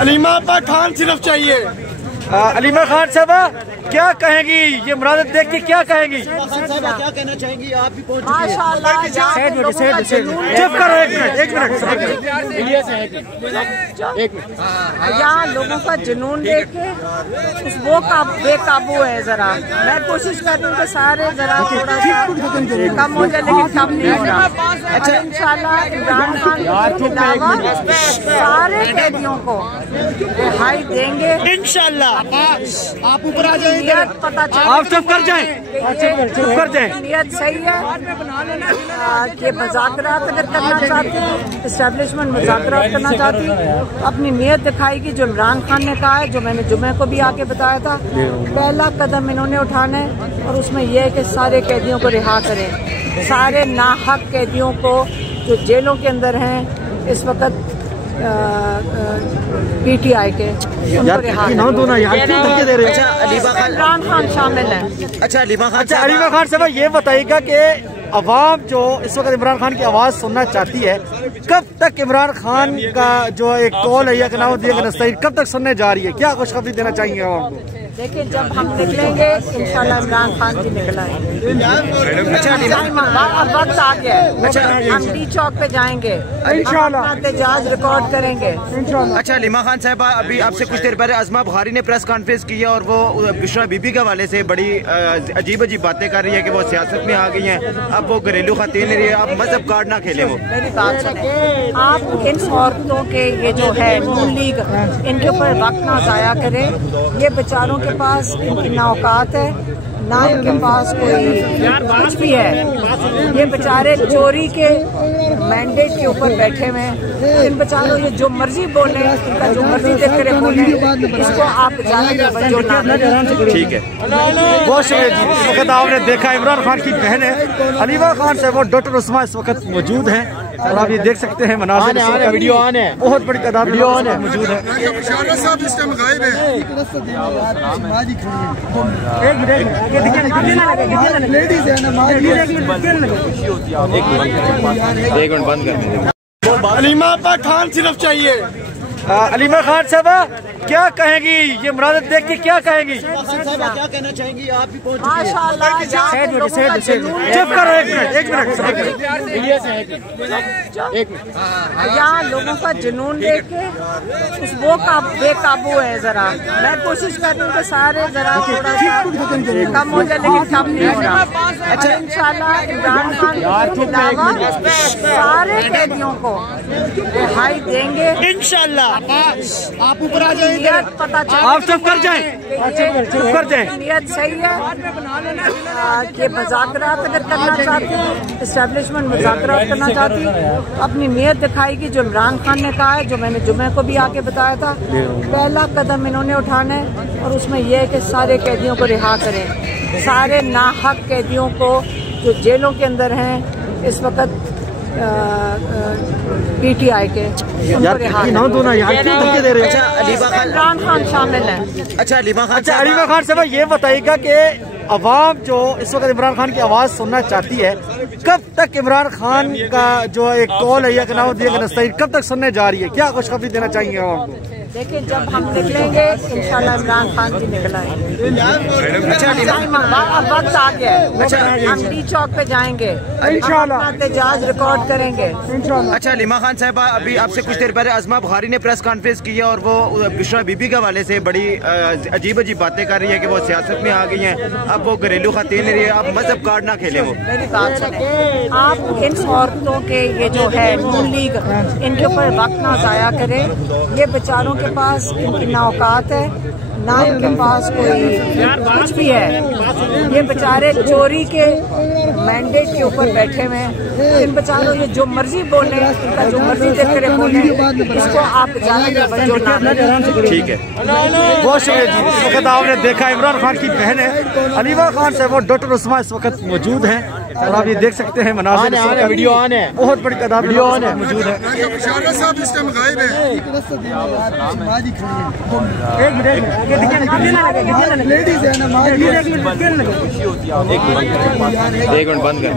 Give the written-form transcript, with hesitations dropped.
علیمہ خان صرف چاہیے. علیمہ خان صاحبہ کیا کہیں گی یہ مناظر دیکھ کے کیا کہیں گی؟ کیا کہنا چاہیں گی آپ بھی پہنچ چپ کرو ایک منٹ. یہاں لوگوں کا جنون دیکھ کے وہ بے قابو ہے. ذرا میں کوشش کر رہی ہوں کہ سارے ذرا تھوڑا سا کم ہو جائے لیکن کم نہیں ہو رہا. اچھا انشاءاللہ عمران خان کے علاوہ سارے قیدیوں کو رہائی دیں گے انشاءاللہ. آپ اوپر آ جائیں. آپ چپ کر جائیں. نیت صحیح ہے کہ مذاکرات اگر کرنا چاہتے ہیں اسٹیبلشمنٹ مذاکرات کرنا چاہتی ہے اپنی نیت دکھائے گی. جو عمران خان نے کہا ہے جو میں نے جمعے کو بھی آ کے بتایا تھا پہلا قدم انہوں نے اٹھانا ہے اور اس میں یہ ہے کہ سارے قیدیوں کو رہا کریں. سارے ناحق قیدیوں کو جو جیلوں کے اندر ہیں اس وقت پی ٹی آئی کے عمران خان شامل ہے. اچھا علیمہ خان صاحب یہ بتائیے گا کہ عوام جو اس وقت عمران خان کی آواز سننا چاہتی ہے کب تک عمران خان کا جو ایک کال ہے یا نستعین کب تک سننے جا رہی ہے؟ کیا خوشخبری دینا چاہیں گے عوام کو؟ دیکھیں جب ہم نکلیں گے انشاءاللہ عمران خان جی نکل آئیں گے. اب وقت آ گیا ہے. ہم ڈی چوک پہ جائیں گے انشاءاللہ احتجاج ریکارڈ کریں گے. اچھا علیمہ خان صاحبہ ابھی آپ سے کچھ دیر پہلے عظمہ بخاری نے پریس کانفرنس کی ہے اور وہ بشرا بی بی کے حوالے سے بڑی عجیب باتیں کر رہی ہے کہ وہ سیاست میں آ گئی ہیں. اب وہ گھریلو خواتین رہی ہے. اب مذہب کارڈ نہ کھیلیں. وہ میری بات سنیں. آپ ان عورتوں کے یہ جو ہے نون لیگ ان کے اوپر وقت نہ ضائع کریں. یہ بیچاروں کے پاس ان کی نہ اوقات ہے نہ ان کے پاس کوئی کچھ بھی ہے. یہ بیچارے چوری کے مینڈیٹ کے اوپر بیٹھے ہوئے ہیں. ان بیچاروں یہ جو مرضی بولیں ان کا جو مرضی دیکھ کر بولیں اس کو آپ جانے توجہ نہ دیں. ٹھیک ہے بہت شکریہ جی. اس وقت آپ نے دیکھا عمران خان کی بہن ہے علیمہ خان صاحب اور ڈاکٹر عثمان اس وقت موجود ہیں اور آپ یہ دیکھ سکتے ہیں مناظر ویڈیو آن ہے. بہت بڑی تعداد موجود ہے. علیمہ خان صرف چاہیے. علیمہ خان صاحبہ کیا کہیں گی یہ مناظر دیکھ کے کیا کہیں گی؟ کیا کہنا چاہیں گی آپ بھی پہنچ چپ کرو ایک منٹ. یہاں لوگوں کا جنون دیکھ کے وہ بے قابو ہے. ذرا میں کوشش کر رہی ہوں کہ سارے ذرا تھوڑا سا کم ہو جائے لیکن کم نہیں ہو رہا. اچھا انشاءاللہ عمران خان کے علاوہ سارے قیدیوں کو رہائی دیں گے انشاءاللہ. آپ اوپر آ جائیں. آپ چپ کر جائیں. نیت صحیح ہے کہ مذاکرات اگر کرنا چاہتے ہیں اسٹیبلشمنٹ مذاکرات کرنا چاہتی ہے اپنی نیت دکھائے گی. جو عمران خان نے کہا ہے جو میں نے جمعے کو بھی آ کے بتایا تھا پہلا قدم انہوں نے اٹھانا ہے اور اس میں یہ ہے کہ سارے قیدیوں کو رہا کریں. سارے ناحق قیدیوں کو جو جیلوں کے اندر ہیں اس وقت پی ٹی آئی کے عمران خان شامل ہے. اچھا علیمہ خان صاحب یہ بتائیے گا کہ عوام جو اس وقت عمران خان کی آواز سننا چاہتی ہے کب تک عمران خان کا جو ایک کال ہے یا نستعین کب تک سننے جا رہی ہے؟ کیا خوشخبری دینا چاہیں گے عوام کو؟ دیکھیں جب ہم نکلیں گے انشاءاللہ عمران خان جی نکل آئیں گے. اب وقت آ گیا ہے. ہم ڈی چوک پہ جائیں گے انشاءاللہ احتجاج ریکارڈ کریں گے. اچھا علیمہ خان صاحبہ ابھی آپ سے کچھ دیر پہلے عظمہ بخاری نے پریس کانفرنس کی ہے اور وہ بشرا بی بی کے حوالے سے بڑی عجیب باتیں کر رہی ہے کہ وہ سیاست میں آ گئی ہیں. اب وہ گھریلو خواتین رہی ہے. اب مذہب کارڈ نہ کھیلیں. وہ میری بات سنیں. آپ ان عورتوں کے یہ جو ہے نون لیگ ان کے اوپر وقت نہ ضائع کریں. یہ بیچاروں کے پاس ان کی نہ اوقات ہے نہ ان کے پاس کوئی کچھ بھی ہے. یہ بیچارے چوری کے مینڈیٹ کے اوپر بیٹھے ہوئے ہیں. ان بیچاروں یہ جو مرضی بولیں ان کا جو مرضی دیکھ کر بولیں اس کو آپ جانے توجہ نہ دیں. ٹھیک ہے بہت شکریہ جی. اس وقت آپ نے دیکھا عمران خان کی بہن ہے علیمہ خان صاحب اور ڈاکٹر عثمان اس وقت موجود ہیں اور آپ یہ دیکھ سکتے ہیں مناظر ویڈیو آن ہے. بہت بڑی تعداد موجود ہے. ایک منٹ بند کر